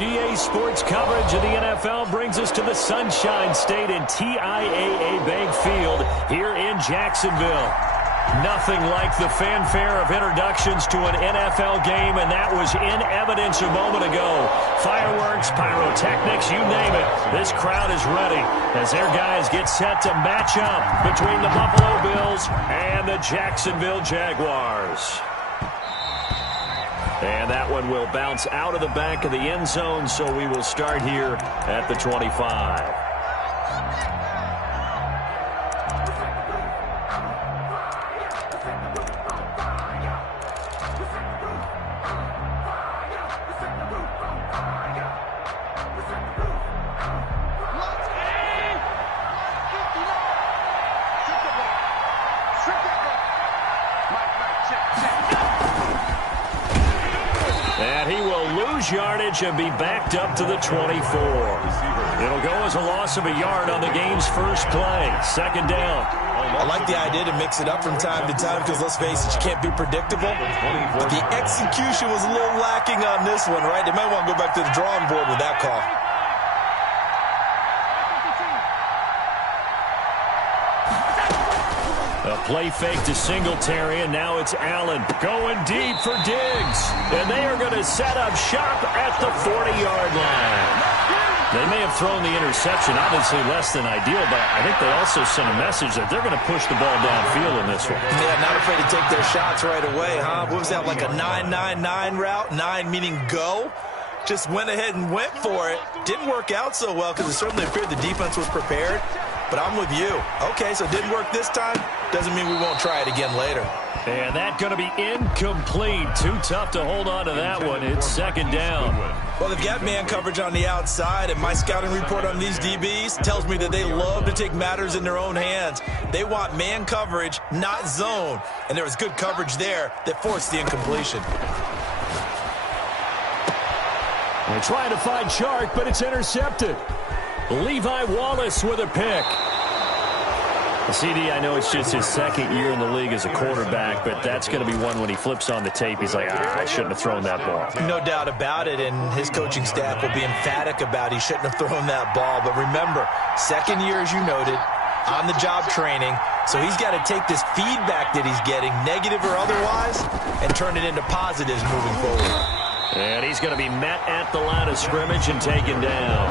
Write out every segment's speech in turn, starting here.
EA Sports coverage of the NFL brings us to the Sunshine State and TIAA Bank Field here in Jacksonville. Nothing like the fanfare of introductions to an NFL game, and that was in evidence a moment ago. Fireworks, pyrotechnics, you name it. This crowd is ready as their guys get set to match up between the Buffalo Bills and the Jacksonville Jaguars. And that one will bounce out of the back of the end zone, so we will start here at the 25. Yardage and be backed up to the 24. It'll go as a loss of a yard on the game's first play. Second down. I like the idea to mix it up from time to time because, let's face it, you can't be predictable. But the execution was a little lacking on this one, right? They might want to go back to the drawing board with that call. A play fake to Singletary, and now it's Allen going deep for Diggs. And they are going to set up shop at the 40-yard line. They may have thrown the interception, obviously less than ideal, but I think they also sent a message that they're going to push the ball downfield in this one. Yeah, not afraid to take their shots right away, huh? What was that, like a 9-9-9 route? 9 meaning go? Just went ahead and went for it. Didn't work out so well because it certainly appeared the defense was prepared. But I'm with you. Okay, so it didn't work this time. Doesn't mean we won't try it again later. And that's going to be incomplete. Too tough to hold on to that one. It's second down. Well, they've got man coverage on the outside, and my scouting report on these DBs tells me that they love to take matters in their own hands. They want man coverage, not zone. And there was good coverage there that forced the incompletion. They're trying to find Chark, but it's intercepted. Levi Wallace with a pick. CD, I know it's just his second year in the league as a quarterback, but that's going to be one when he flips on the tape. He's like, I shouldn't have thrown that ball. No doubt about it, and his coaching staff will be emphatic about he shouldn't have thrown that ball. But remember, second year, as you noted, on-the-job training, so he's got to take this feedback that he's getting, negative or otherwise, and turn it into positives moving forward. And he's going to be met at the line of scrimmage and taken down.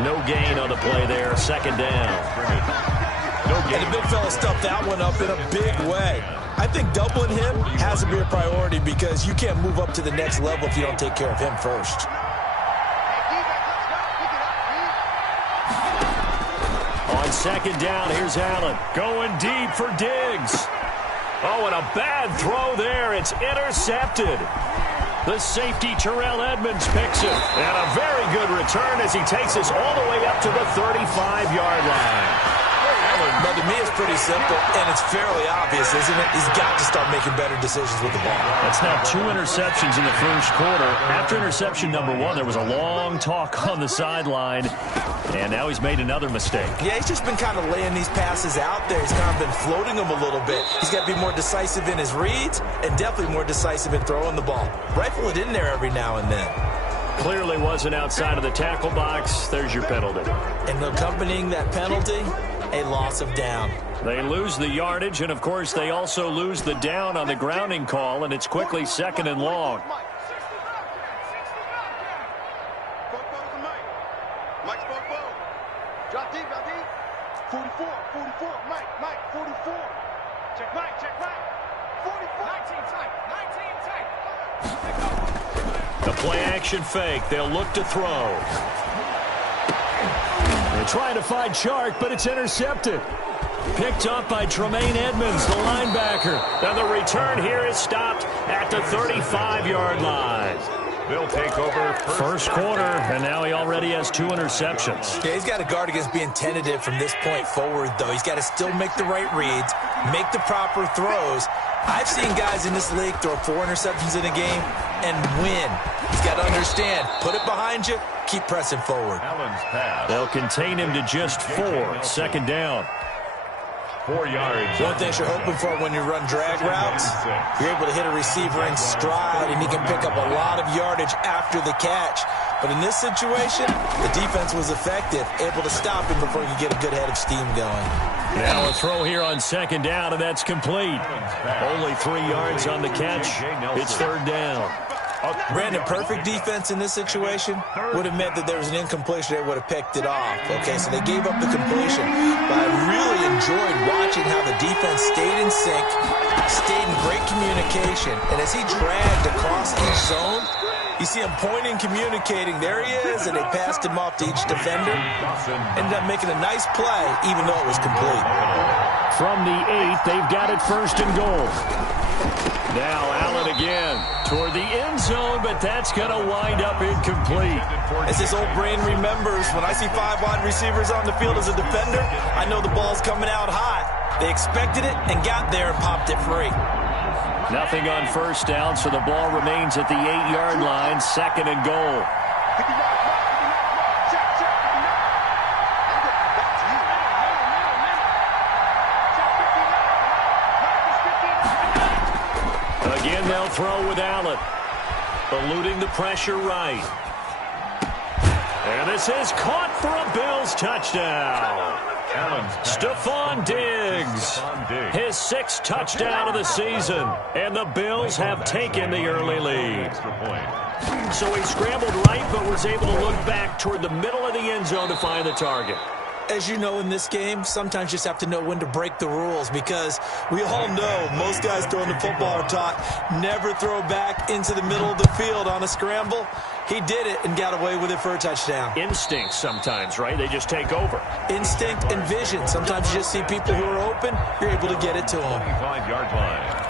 No gain on the play there. Second down. And the big fella stuffed that one up in a big way. I think doubling him has to be a priority because you can't move up to the next level if you don't take care of him first. On second down, here's Allen. Going deep for Diggs. Oh, and a bad throw there. It's intercepted. The safety, Terrell Edmonds, picks it. And a very good return as he takes us all the way up to the 35-yard line. But to me, it's pretty simple, and it's fairly obvious, isn't it? He's got to start making better decisions with the ball. That's now 2 interceptions in the first quarter. After interception number 1, there was a long talk on the sideline, and now he's made another mistake. Yeah, he's just been kind of laying these passes out there. He's kind of been floating them a little bit. He's got to be more decisive in his reads and definitely more decisive in throwing the ball. Rifle it in there every now and then. Clearly wasn't outside of the tackle box. There's your penalty. And accompanying that penalty, a loss of down. They lose the yardage, and, of course, they also lose the down on the grounding call, and it's quickly second and long. Drop deep, 44, Mike, 44. Check Mike. 44. 19 tight. The play-action fake. They'll look to throw. They're trying to find Chark, but it's intercepted. Picked up by Tremaine Edmonds, the linebacker. And the return here is stopped at the 35-yard line. They'll take over first quarter, and now he already has 2 interceptions. Yeah, he's got to guard against being tentative from this point forward, though. He's got to still make the right reads, make the proper throws. I've seen guys in this league throw 4 interceptions in a game and win. He's got to understand, put it behind you, keep pressing forward. Allen's pass. They'll contain him to just 4. Second down. 4 yards. One thing you're hoping for when you run drag routes, you're able to hit a receiver in stride, and he can pick up a lot of yardage after the catch. But in this situation, the defense was effective, able to stop him before he could get a good head of steam going. Now a throw here on second down, and that's complete. Only 3 yards on the catch. It's third down. Brandon, perfect defense in this situation would have meant that there was an incompletion. They would have picked it off. Okay, so they gave up the completion. But I really enjoyed watching how the defense stayed in sync, stayed in great communication. And as he dragged across each zone, you see him pointing, communicating. There he is, and they passed him off to each defender. Ended up making a nice play, even though it was complete. From the 8, they've got it first and goal. Now Allen again toward the end zone, but that's going to wind up incomplete. As his old brain remembers, when I see 5 wide receivers on the field as a defender, I know the ball's coming out hot. They expected it and got there and popped it free. Nothing on first down, so the ball remains at the 8-yard line, second and goal. Again, they'll throw with Allen. Eluding the pressure right. And this is caught for a Bills touchdown. Stephon Diggs, his 6th touchdown of the season, and the Bills have taken the early lead. So he scrambled right, but was able to look back toward the middle of the end zone to find the target. As you know, in this game, sometimes you just have to know when to break the rules, because we all know most guys throwing the football are taught never throw back into the middle of the field on a scramble. He did it and got away with it for a touchdown. Instinct sometimes, right? They just take over. Instinct and vision. Sometimes you just see people who are open, you're able to get it to them. 25-yard line.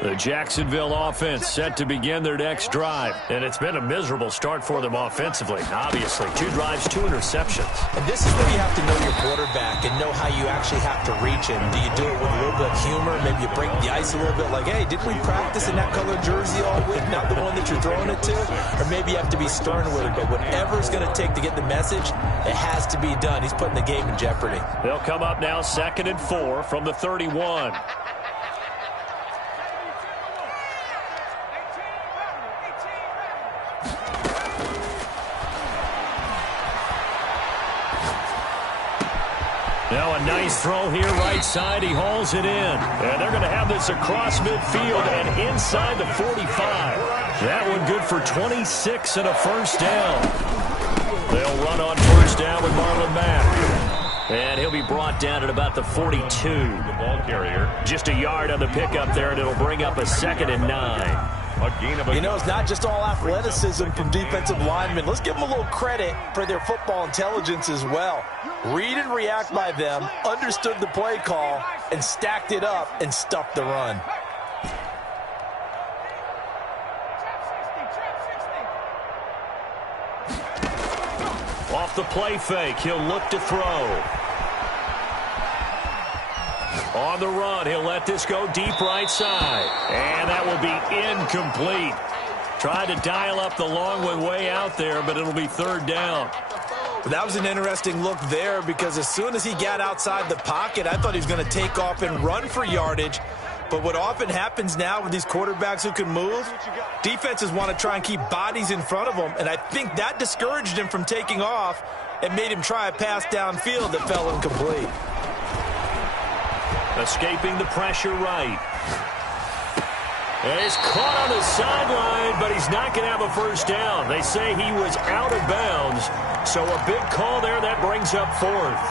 The Jacksonville offense set to begin their next drive. And it's been a miserable start for them offensively. Obviously, 2 drives, 2 interceptions. And this is where you have to know your quarterback and know how you actually have to reach him. Do you do it with a little bit of humor? Maybe you break the ice a little bit like, hey, didn't we practice in that colored jersey all week? Not the one that you're throwing it to? Or maybe you have to be stern with it. But whatever it's going to take to get the message, it has to be done. He's putting the game in jeopardy. They'll come up now 2nd and 4 from the 31. Now a nice throw here right side. He hauls it in. And they're going to have this across midfield and inside the 45. That one good for 26 and a first down. They'll run on first down with Marlon Mack. And he'll be brought down at about the 42. The ball carrier. Just a yard on the pickup there, and it'll bring up a 2nd and 9. You know, it's not just all athleticism from defensive linemen. Let's give them a little credit for their football intelligence as well. Read and react by them, understood the play call, and stacked it up and stuffed the run. Off the play fake, he'll look to throw. On the run, he'll let this go deep right side. And that will be incomplete. Tried to dial up the long one way out there, but it'll be 3rd down. That was an interesting look there, because as soon as he got outside the pocket, I thought he was going to take off and run for yardage. But what often happens now with these quarterbacks who can move, defenses want to try and keep bodies in front of them, and I think that discouraged him from taking off and made him try a pass downfield that fell incomplete. Escaping the pressure right. And he's caught on the sideline, but he's not going to have a first down. They say he was out of bounds, so a big call there that brings up 4th.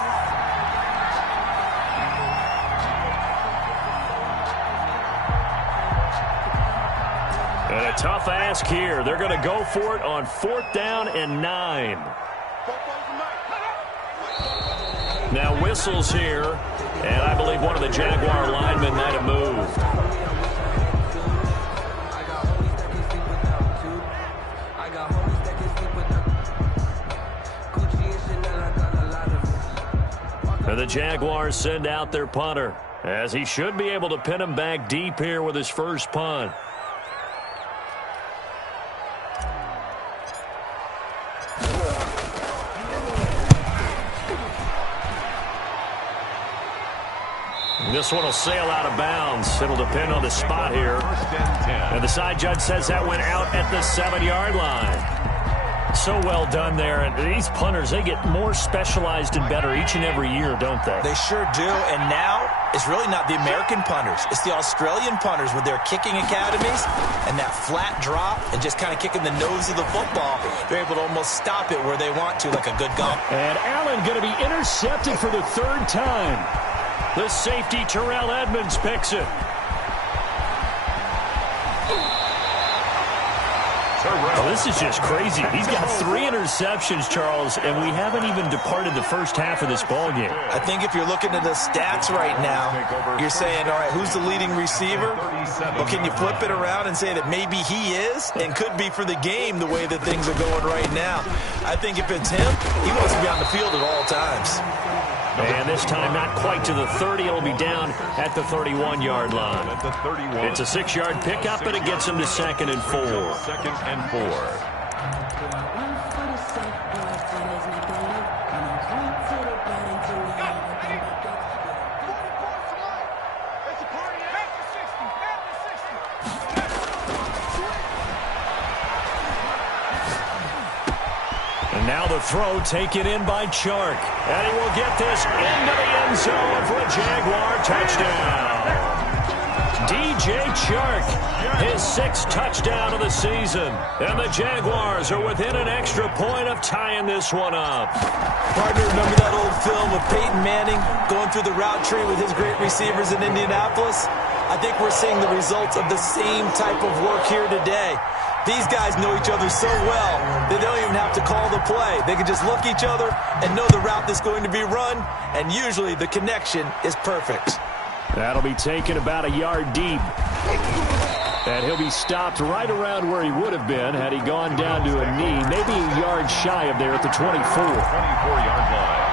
And a tough ask here. They're going to go for it on 4th down and 9. Now whistles here, and I believe one of the Jaguar linemen might have moved. And the Jaguars send out their punter, as he should be able to pin him back deep here with his first punt. This one will sail out of bounds. It'll depend on the spot here. And the side judge says that went out at the 7-yard line. So well done there. And these punters, they get more specialized and better each and every year, don't they? They sure do. And now it's really not the American punters. It's the Australian punters with their kicking academies and that flat drop and just kind of kicking the nose of the football. They're able to almost stop it where they want to, like a good golf. And Allen going to be intercepted for the 3rd time. The safety, Terrell Edmonds, picks it. Oh, this is just crazy. He's got 3 interceptions, Charles, and we haven't even departed the first half of this ballgame. I think if you're looking at the stats right now, you're saying, all right, who's the leading receiver? Well, can you flip it around and say that maybe he is and could be for the game the way that things are going right now? I think if it's him, he wants to be on the field at all times. And this time not quite to the 30. It'll be down at the 31-yard line. At the 31. It's a 6-yard pickup, and it gets him to 2nd and 4. 2nd and 4. Now the throw taken in by Chark. And he will get this into the end zone for a Jaguar touchdown. DJ Chark, his 6th touchdown of the season. And the Jaguars are within an extra point of tying this one up. Partner, remember that old film of Peyton Manning going through the route tree with his great receivers in Indianapolis? I think we're seeing the results of the same type of work here today. These guys know each other so well that they don't even have to call the play. They can just look each other and know the route that's going to be run, and usually the connection is perfect. That'll be taken about a yard deep. And he'll be stopped right around where he would have been had he gone down to a knee, maybe a yard shy of there at the 24. 24-yard line.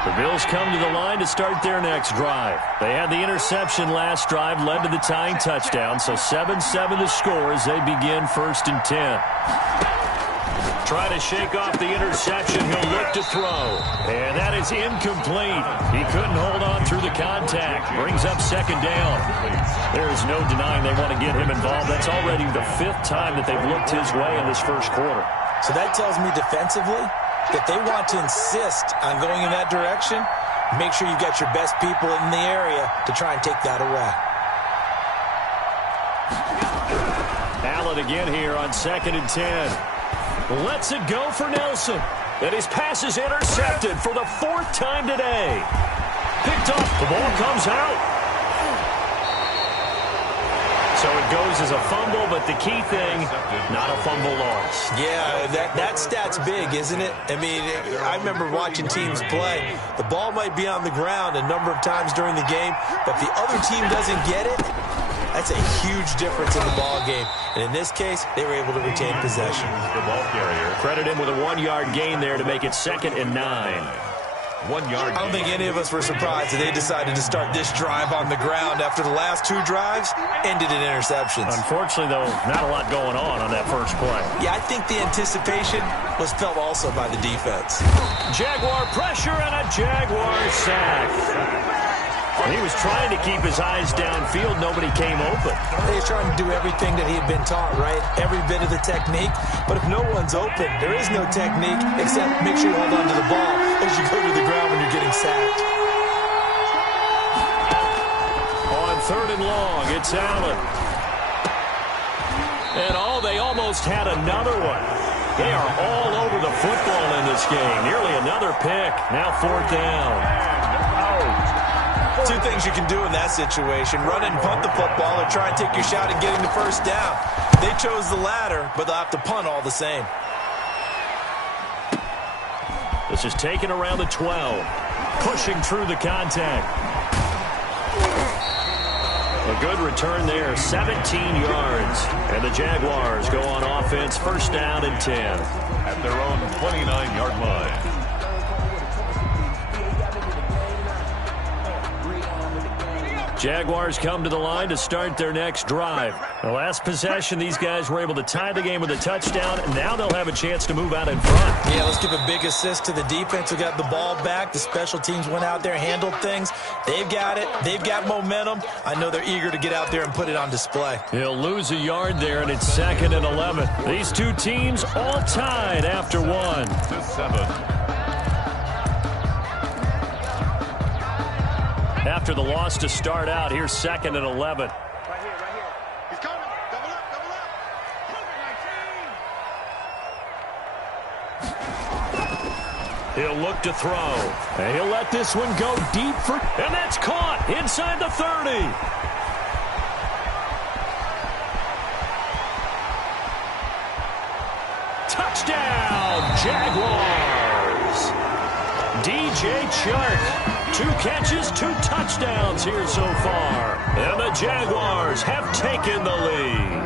The Bills come to the line to start their next drive. They had the interception last drive, led to the tying touchdown, so 7-7 the score as they begin 1st and 10. Try to shake off the interception. He'll look to throw. And that is incomplete. He couldn't hold on through the contact. Brings up 2nd down. There is no denying they want to get him involved. That's already the 5th time that they've looked his way in this first quarter. So that tells me defensively that they want to insist on going in that direction. Make sure you got your best people in the area to try and take that away. Allen again here on 2nd and 10. Lets it go for Nelson. And his pass is intercepted for the 4th time today. Picked off. The ball comes out. So it goes as a fumble, but the key thing, not a fumble loss. Yeah, that stat's big, isn't it? I mean, I remember watching teams play. The ball might be on the ground a number of times during the game, but if the other team doesn't get it, that's a huge difference in the ball game. And in this case, they were able to retain possession. The ball carrier. Credit him with a 1-yard gain there to make it 2nd and 9. 1 yard. I don't think any of us were surprised that they decided to start this drive on the ground after the last 2 drives ended in interceptions. Unfortunately, though, not a lot going on that first play. Yeah, I think the anticipation was felt also by the defense. Jaguar pressure and a Jaguar sack. He was trying to keep his eyes downfield. Nobody came open. He was trying to do everything that he had been taught, right? Every bit of the technique. But if no one's open, there is no technique except make sure you hold on to the ball as you go to the ground when you're getting sacked. On 3rd and long, it's Allen. And they almost had another one. They are all over the football in this game. Nearly another pick. Now 4th down. 2 things you can do in that situation: run and punt the football, or try and take your shot at getting the 1st down. They chose the latter, but they'll have to punt all the same. This is taken around the 12. Pushing through the contact. A good return there, 17 yards. And the Jaguars go on offense, 1st down and 10. At their own 29-yard line. Jaguars come to the line to start their next drive. The last possession, these guys were able to tie the game with a touchdown, and now they'll have a chance to move out in front. Yeah, let's give a big assist to the defense who got the ball back. The special teams went out there, handled things. They've got it. They've got momentum. I know they're eager to get out there and put it on display. He'll lose a yard there, and it's 2nd and 11. These two teams all tied after 1. 7. After the loss to start out, here's 2nd and 11. Right here, right here. He's coming. Double up, double up. He'll look to throw. And he'll let this one go deep for... And that's caught inside the 30. Touchdown, Jaguars. DJ Chark. 2 catches, 2 touchdowns here so far. And the Jaguars have taken the lead.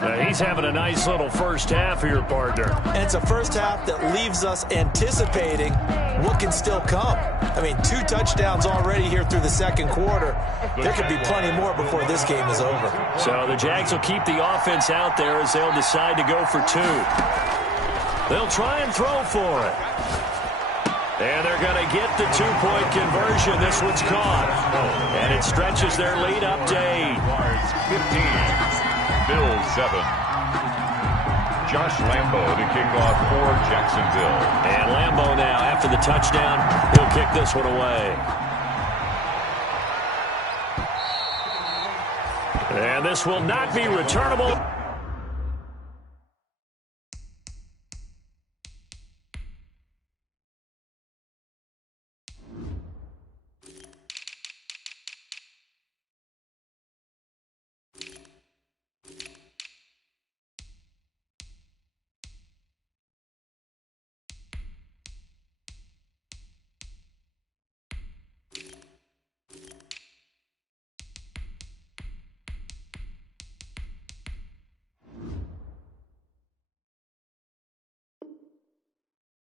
Now he's having a nice little first half here, partner. And it's a first half that leaves us anticipating what can still come. I mean, 2 touchdowns already here through the second quarter. There could be plenty more before this game is over. So the Jags will keep the offense out there as they'll decide to go for 2. They'll try and throw for it. And they're going to get the 2-point conversion. This one's caught. And it stretches their lead up to 8. 15. Bills 7. Josh Lambo to kick off for Jacksonville. And Lambo now, after the touchdown, he'll kick this one away. And this will not be returnable.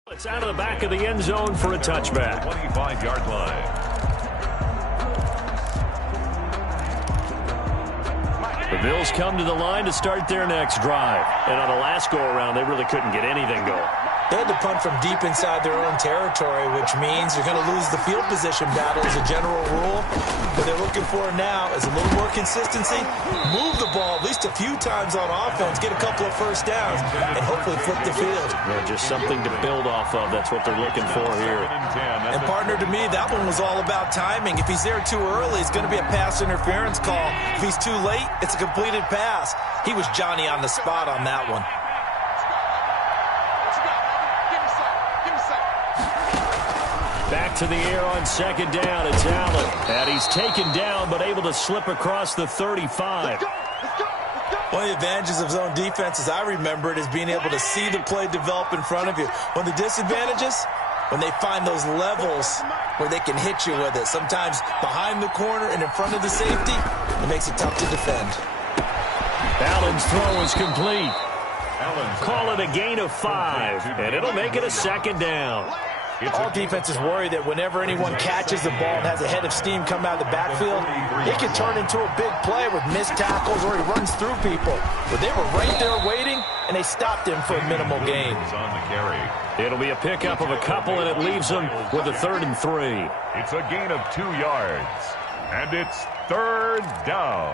It's out of the back of the end zone for a touchback. 25-yard line. The Bills come to the line to start their next drive. And on the last go-around, they really couldn't get anything going. They had to punt from deep inside their own territory, which means you're going to lose the field position battle as a general rule. What they're looking for now is a little more consistency, move the ball at least a few times on offense, get a couple of first downs, and hopefully flip the field. Yeah, just something to build off of. That's what they're looking for here. And partner, to me, that one was all about timing. If he's there too early, it's going to be a pass interference call. If he's too late, it's a completed pass. He was Johnny on the spot on that one. Back to the air on 2nd down. It's Allen. And he's taken down, but able to slip across the 35. One of the advantages of zone defense, as I remember it, is being able to see the play develop in front of you. One of the disadvantages, when they find those levels where they can hit you with it. Sometimes behind the corner and in front of the safety, it makes it tough to defend. Allen's throw is complete. Call it a gain of 5, and it'll make it a 2nd down. All defenses worry that whenever anyone catches the ball and has a head of steam come out of the backfield, it can turn into a big play with missed tackles or he runs through people. But they were right there waiting, and they stopped him for a minimal gain. On the carry. It'll be a pickup of a couple, and it leaves them with a 3rd and 3. It's a gain of 2 yards. And it's 3rd down.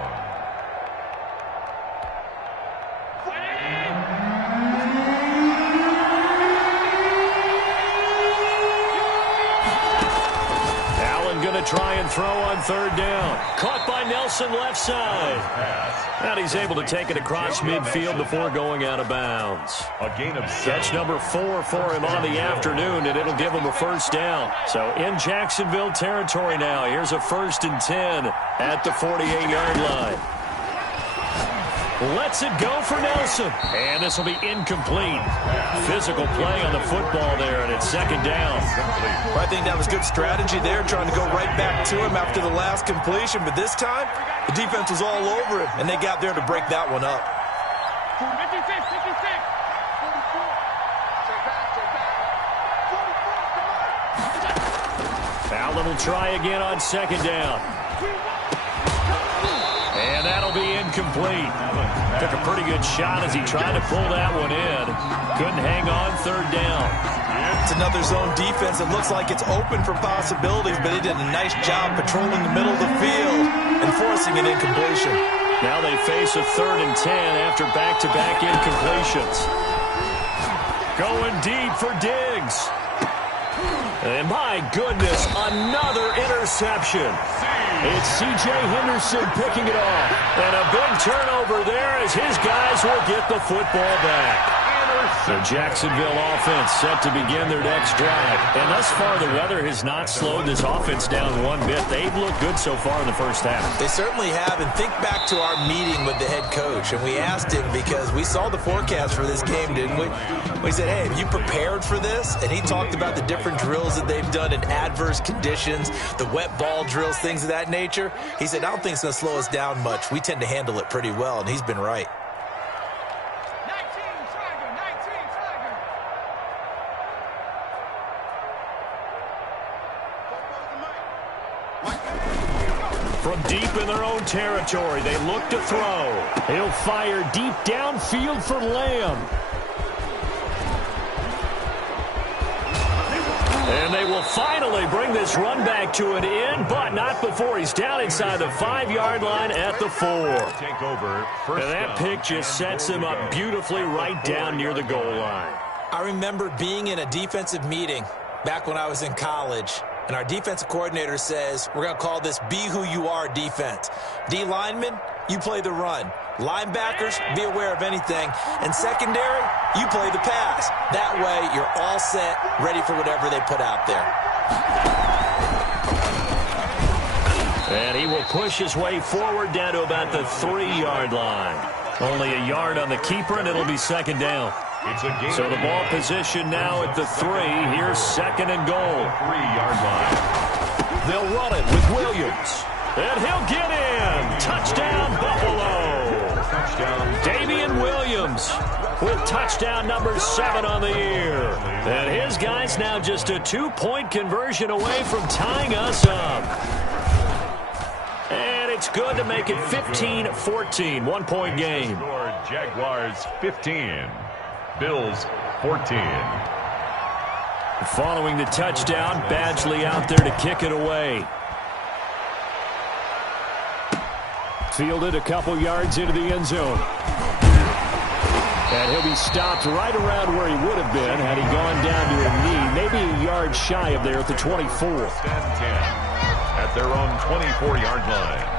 Going to try and throw on 3rd down. Caught by Nelson left side. And he's able to take it across midfield before going out of bounds. A gain of 7. Catch number 4 for him on the afternoon, and it'll give him a 1st down. So in Jacksonville territory now. Here's a 1st and 10 at the 48-yard line. Lets it go for Nelson. And this will be incomplete. Physical play on the football there, and it's 2nd down. Well, I think that was good strategy there, trying to go right back to him after the last completion. But this time, the defense was all over him, and they got there to break that one up. 56, 56. 44. Check back. 44, come on. Allen will try again on 2nd down. And that'll be incomplete. Took a pretty good shot as he tried to pull that one in. Couldn't hang on third down. It's another zone defense. It looks like it's open for possibilities, but he did a nice job patrolling the middle of the field and forcing an incompletion. Now they face a 3rd and 10 after back-to-back incompletions. Going deep for Diggs. And my goodness, another interception. It's C.J. Henderson picking it off. And a big turnover there as his guys will get the football back. The Jacksonville offense set to begin their next drive. And thus far, the weather has not slowed this offense down one bit. They've looked good so far in the first half. They certainly have. And think back to our meeting with the head coach. And we asked him because we saw the forecast for this game, didn't we? We said, hey, have you prepared for this? And he talked about the different drills that they've done in adverse conditions, the wet ball drills, things of that nature. He said, I don't think it's going to slow us down much. We tend to handle it pretty well, and he's been right. From deep in their own territory, they look to throw. He'll fire deep downfield for Lamb. And they will finally bring this run back to an end, but not before he's down inside the 5-yard line at the 4. Take over. And that pick just sets him up beautifully right down near the goal line. I remember being in a defensive meeting back when I was in college, and our defensive coordinator says, we're going to call this Be Who You Are defense. D linemen, you play the run. Linebackers, be aware of anything. And secondary, you play the pass. That way, you're all set, ready for whatever they put out there. And he will push his way forward down to about the 3-yard line. Only a yard on the keeper, and it'll be 2nd down. So the ball position now at the 3. Here's 2nd and goal. 3-yard line. They'll run it with Williams. And he'll get in. Touchdown, Buffalo. Touchdown. Damian Williams with touchdown number 7 on the year. And his guys now just a 2-point conversion away from tying us up. And it's good to make it 15-14, 1-point game. Jaguars 15. Bills 14. Following the touchdown, Badgley out there to kick it away. Fielded a couple yards into the end zone. And he'll be stopped right around where he would have been had he gone down to a knee, maybe a yard shy of there at the 24. 10 at their own 24-yard line.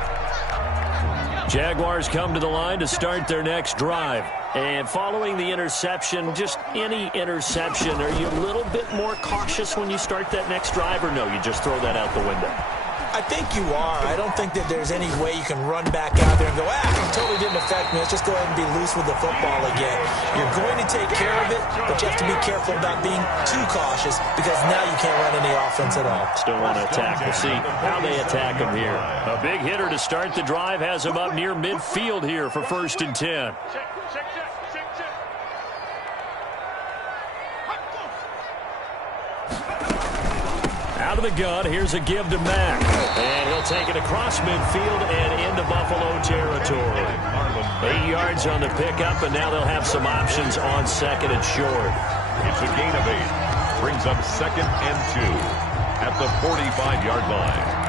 Jaguars come to the line to start their next drive. And following the interception, just any interception, are you a little bit more cautious when you start that next drive, or no, you just throw that out the window? I think you are. I don't think that there's any way you can run back out there and go, it totally didn't affect me. Let's just go ahead and be loose with the football again. You're going to take care of it, but you have to be careful about being too cautious because now you can't run any offense at all. Still want to attack. We'll see how they attack him here. A big hitter to start the drive has him up near midfield here for 1st and 10. Out of the gun, here's a give to Mack. And he'll take it across midfield and into Buffalo territory. 8 yards on the pickup, and now they'll have some options on 2nd and short. It's a gain of 8. Brings up 2nd and 2 at the 45-yard line.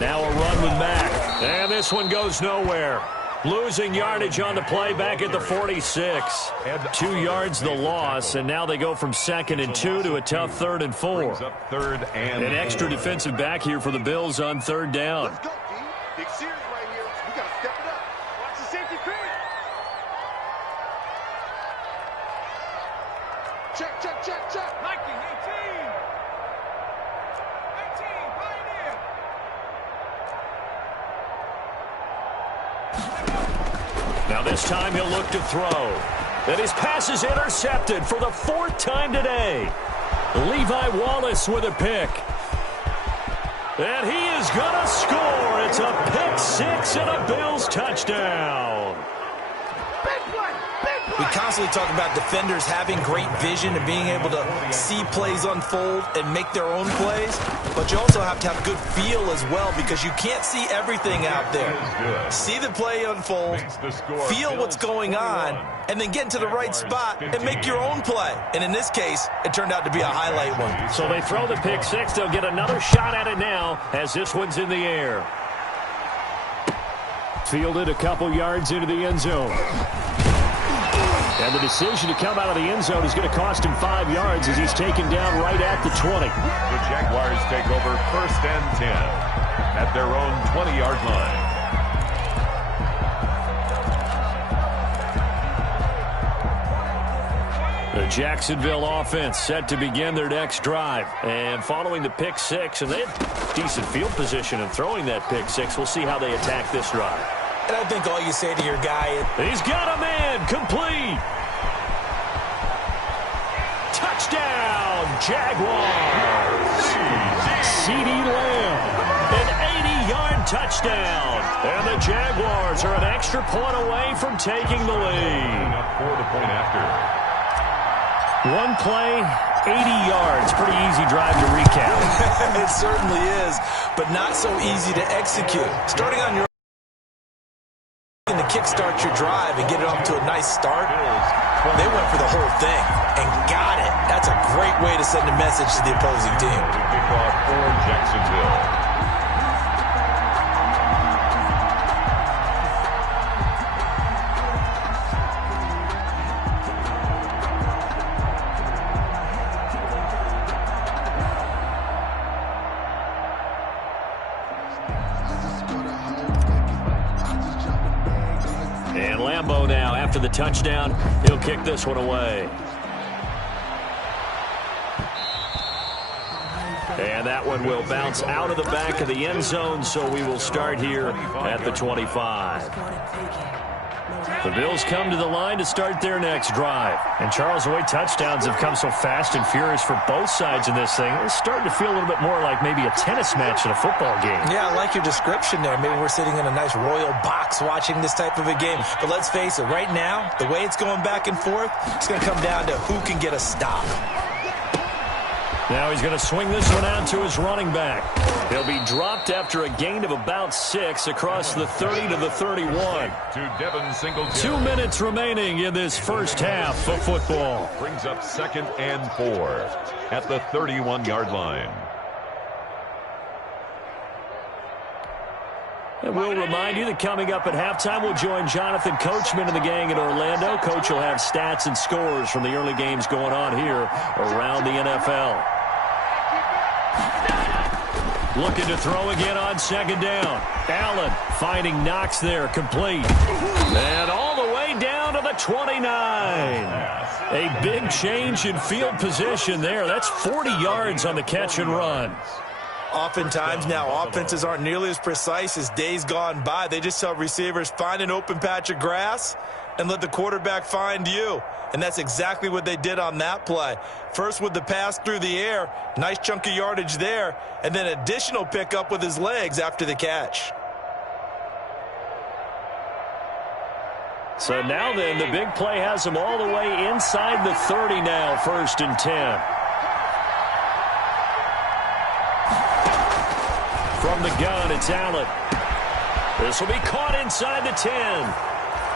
Now a run with Mack. And this one goes nowhere. Losing yardage on the play back at the 46. 2 yards the loss, and now they go from 2nd and 2 to a tough 3rd and 4. An extra defensive back here for the Bills on 3rd down. Let's go, D. Big series right here. We got to step it up. Watch the safety creep. Check, check, check, check. Mikey, 18. 18, Pioneer. Now this time he'll look to throw. And his pass is intercepted for the 4th time today. Levi Wallace with a pick. And he is going to score. It's a pick 6 and a Bills touchdown. We constantly talk about defenders having great vision and being able to see plays unfold and make their own plays, but you also have to have good feel as well because you can't see everything out there. See the play unfold, feel what's going on, and then get into the right spot and make your own play. And in this case, it turned out to be a highlight one. So they throw the pick 6. They'll get another shot at it now as this one's in the air. Fielded a couple yards into the end zone. And the decision to come out of the end zone is going to cost him 5 yards as he's taken down right at the 20. The Jaguars take over 1st and 10 at their own 20-yard line. The Jacksonville offense set to begin their next drive. And following the pick 6, and they had decent field position in throwing that pick 6. We'll see how they attack this drive. And I think all you say to your guy is, he's got a man, complete. Touchdown, Jaguars. CeeDee Lamb, an 80-yard touchdown. And the Jaguars are an extra point away from taking the lead. For the point after. One play, 80 yards. Pretty easy drive to recap. it certainly is, but not so easy to execute. Starting on your to kickstart your drive and get it off to a nice start. They went for the whole thing and got it. That's a great way to send a message to the opposing team. Kickoff for Jacksonville. Now, after the touchdown, he'll kick this one away. And that one will bounce out of the back of the end zone, so we will start here at the 25. The Bills come to the line to start their next drive. And Charles, the way touchdowns have come so fast and furious for both sides in this thing, it's starting to feel a little bit more like maybe a tennis match in a football game. Yeah, I like your description there. Maybe we're sitting in a nice royal box watching this type of a game. But let's face it, right now, the way it's going back and forth, it's going to come down to who can get a stop. Now he's going to swing this one out to his running back. He'll be dropped after a gain of about 6 across the 30 to the 31. To Devin Singletary. 2 minutes remaining in this first half of football. Brings up 2nd and 4 at the 31-yard line. And we'll remind you that coming up at halftime, we'll join Jonathan Coachman and the gang in Orlando. Coach will have stats and scores from the early games going on here around the NFL. Looking to throw again on 2nd down. Allen finding Knox there, complete. And all the way down to the 29. A big change in field position there. That's 40 yards on the catch and run. Oftentimes now, offenses aren't nearly as precise as days gone by. They just tell receivers, find an open patch of grass and let the quarterback find you. And that's exactly what they did on that play. First with the pass through the air, nice chunk of yardage there, and then additional pickup with his legs after the catch. So now then, the big play has him all the way inside the 30 now, 1st and 10. From the gun, it's Allen. This will be caught inside the 10.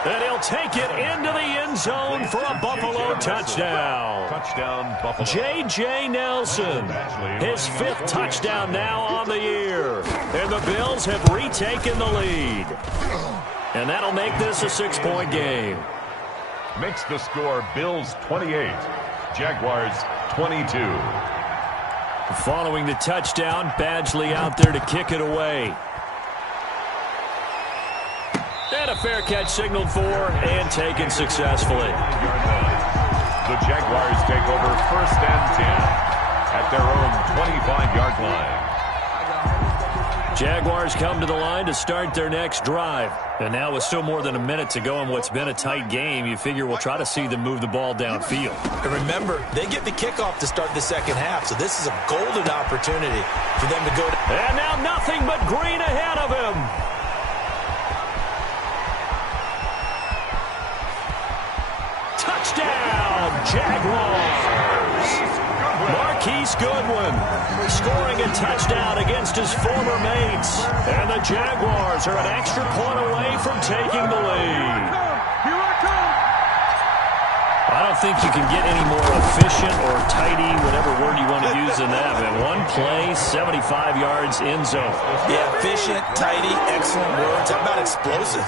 And he'll take it into the end zone for a Buffalo touchdown. Touchdown, Buffalo. J.J. Nelson, his 5th touchdown now on the year. And the Bills have retaken the lead. And that'll make this a 6-point game. Makes the score Bills 28, Jaguars 22. Following the touchdown, Badgley out there to kick it away. And a fair catch signaled for and taken successfully. The Jaguars take over 1st and 10 at their own 25-yard line. Jaguars come to the line to start their next drive. And now with still more than a minute to go in what's been a tight game, you figure we'll try to see them move the ball downfield. And remember, they get the kickoff to start the second half, so this is a golden opportunity for them to go. And now nothing but green ahead of him. Touchdown, Jaguars. Marquise Goodwin scoring a touchdown against his former mates. And the Jaguars are an extra point away from taking the lead. I don't think you can get any more efficient or tidy, whatever word you want to use in that. And one play, 75 yards in zone. Yeah, efficient, tidy, excellent words. How about explosive?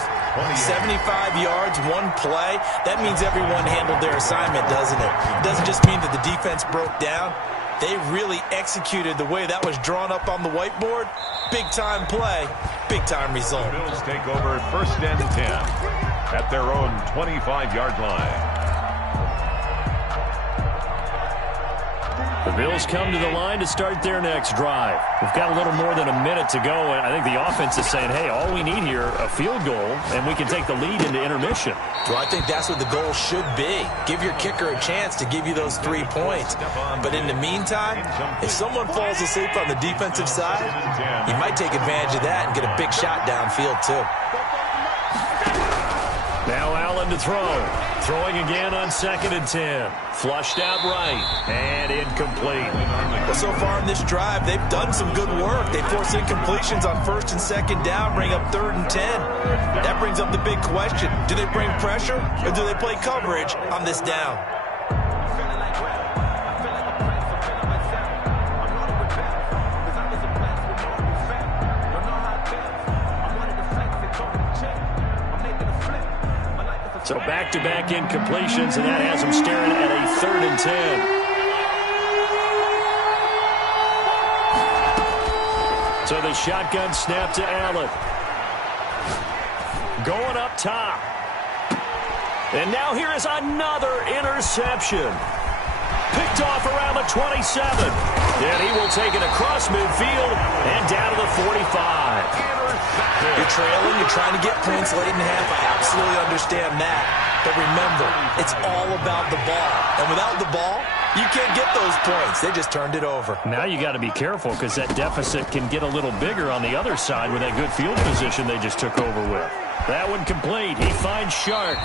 75 yards, one play. That means everyone handled their assignment, doesn't it? It doesn't just mean that the defense broke down. They really executed the way that was drawn up on the whiteboard. Big-time play, big-time result. Bills take over 1st and 10 at their own 25-yard line. The Bills come to the line to start their next drive. We've got a little more than a minute to go, and I think the offense is saying, hey, all we need here, a field goal, and we can take the lead into intermission. Well, I think that's what the goal should be. Give your kicker a chance to give you those 3 points. But in the meantime, if someone falls asleep on the defensive side, you might take advantage of that and get a big shot downfield, too. Now Allen to throw. Throwing again on 2nd and 10. Flushed out right. And incomplete. Well, so far in this drive, they've done some good work. They force incompletions on 1st and 2nd down, bring up 3rd and 10. That brings up the big question. Do they bring pressure or do they play coverage on this down? So back-to-back incompletions, and that has them staring at a 3rd and 10. So the shotgun snap to Allen. Going up top. And now here is another interception. Picked off around the 27. And he will take it across midfield and down to the 45. You're trailing, you're trying to get points late in the half. I absolutely understand that. But remember, it's all about the ball. And without the ball, you can't get those points. They just turned it over. Now you got to be careful because that deficit can get a little bigger on the other side with that good field position they just took over with. That one complete. He finds Shark.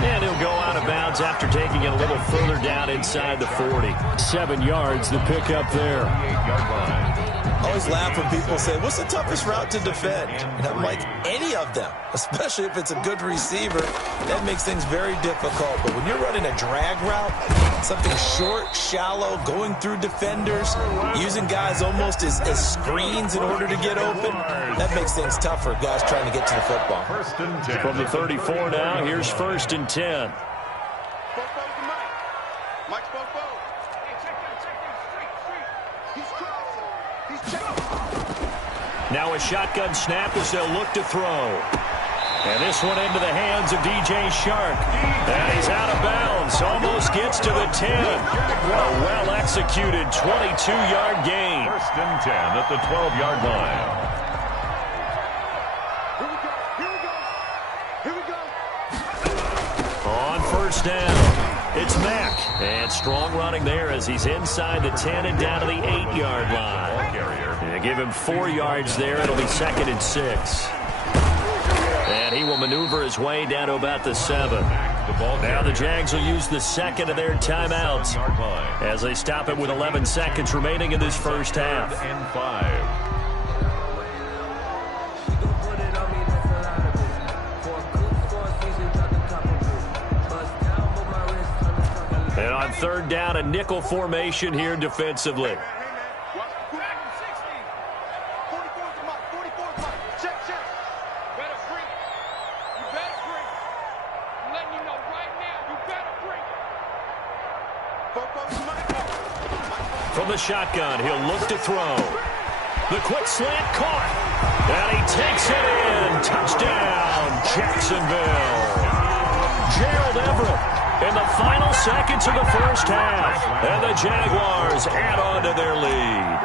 And he'll go out of bounds after taking it a little further down inside the 40. 7 yards, the pickup there. I always laugh when people say, what's the toughest route to defend? And I'm like, any of them, especially if it's a good receiver. That makes things very difficult. But when you're running a drag route, something short, shallow, going through defenders, using guys almost as screens in order to get open, that makes things tougher, guys trying to get to the football. From the 34 now, here's 1st and 10. Now a shotgun snap as they'll look to throw. And this one into the hands of DJ Shark. And he's out of bounds. Almost gets to the 10. A well-executed 22-yard gain. 1st and 10 at the 12-yard line. On 1st down, it's Mack. And strong running there as he's inside the 10 and down to the 8-yard line. And give him 4 yards there. It'll be 2nd and 6. And he will maneuver his way down to about the 7. Now the Jags will use the 2nd of their timeouts as they stop it with 11 seconds remaining in this first half. And 5. And on 3rd down, a nickel formation here defensively. From the shotgun, he'll look to throw. The quick slant caught. And he takes it in. Touchdown, Jacksonville. Gerald Everett in the final seconds of the first half. And the Jaguars add on to their lead.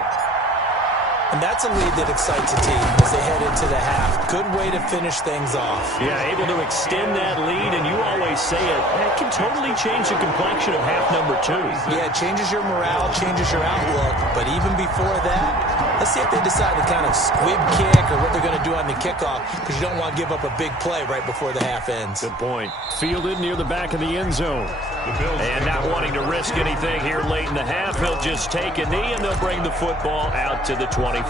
And that's a lead that excites a team as they head into the half. Good way to finish things off. Yeah, able to extend that lead, and you always say it can totally change the complexion of half number 2. Yeah, it changes your morale, changes your outlook. But even before that, let's see if they decide to kind of squib kick or what they're going to do on the kickoff, because you don't want to give up a big play right before the half ends. Good point. Fielded near the back of the end zone. And not wanting to risk anything here late in the half, he'll just take a knee, and they'll bring the football out to the 25.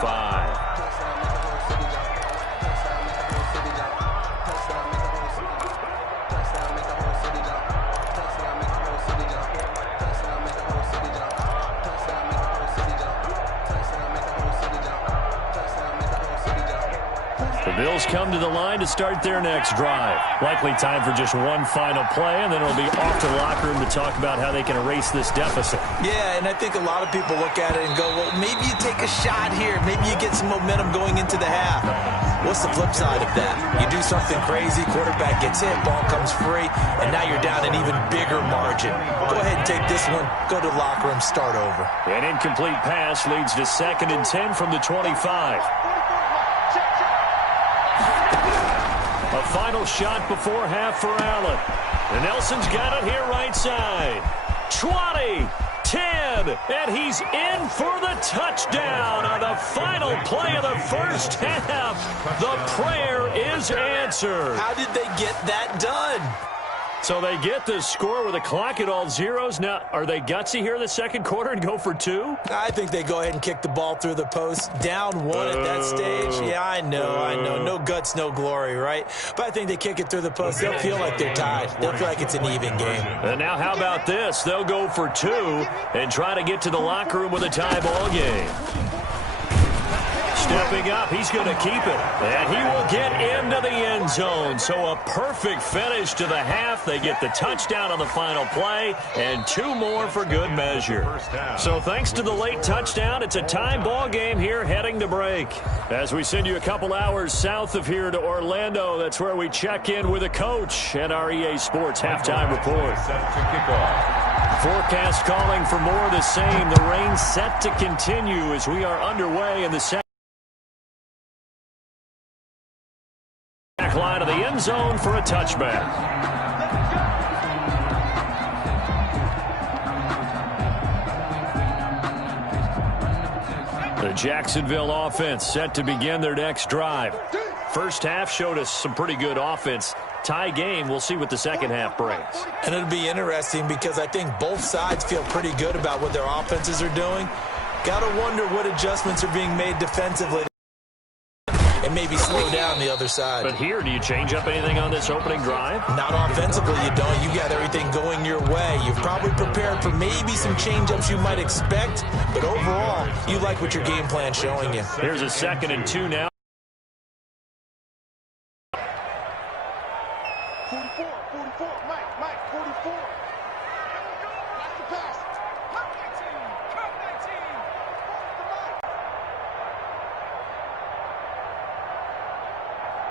The Bills come to the line to start their next drive. Likely time for just one final play, and then it'll be off to the locker room to talk about how they can erase this deficit. Yeah, and I think a lot of people look at it and go, well, maybe you take a shot here. Maybe you get some momentum going into the half. What's the flip side of that? You do something crazy, quarterback gets hit, ball comes free, and now you're down an even bigger margin. Go ahead and take this one, go to the locker room, start over. An incomplete pass leads to 2nd and 10 from the 25. A final shot before half for Allen. And Nelson's got it here right side. 20, 10, and he's in for the touchdown on the final play of the first half. The prayer is answered. How did they get that done? So they get the score with a clock at all zeros. Now, are they gutsy here in the second quarter and go for 2? I think they go ahead and kick the ball through the post. Down 1 at that stage. Yeah, I know. No guts, no glory, right? But I think they kick it through the post. They'll feel like they're tied. They'll feel like it's an even game. And now how about this? They'll go for 2 and try to get to the locker room with a tie ball game. Stepping up, he's going to keep it. And he will get into the end zone. So a perfect finish to the half. They get the touchdown on the final play, and 2 more for good measure. So thanks to the late touchdown, it's a tie ball game here heading to break. As we send you a couple hours south of here to Orlando, that's where we check in with a coach at our EA Sports Halftime Report. Forecast calling for more of the same. The rain set to continue as we are underway in the second. Line of the end zone for a touchback. The Jacksonville offense set to begin their next drive. First half showed us some pretty good offense. Tie game, we'll see what the second half brings. And it'll be interesting because I think both sides feel pretty good about what their offenses are doing. Got to wonder what adjustments are being made defensively and maybe slow down the other side. But here, do you change up anything on this opening drive? Not offensively, you don't. You got everything going your way. You've probably prepared for maybe some change-ups you might expect, but overall, you like what your game plan's showing you. Here's a 2nd and 2 now.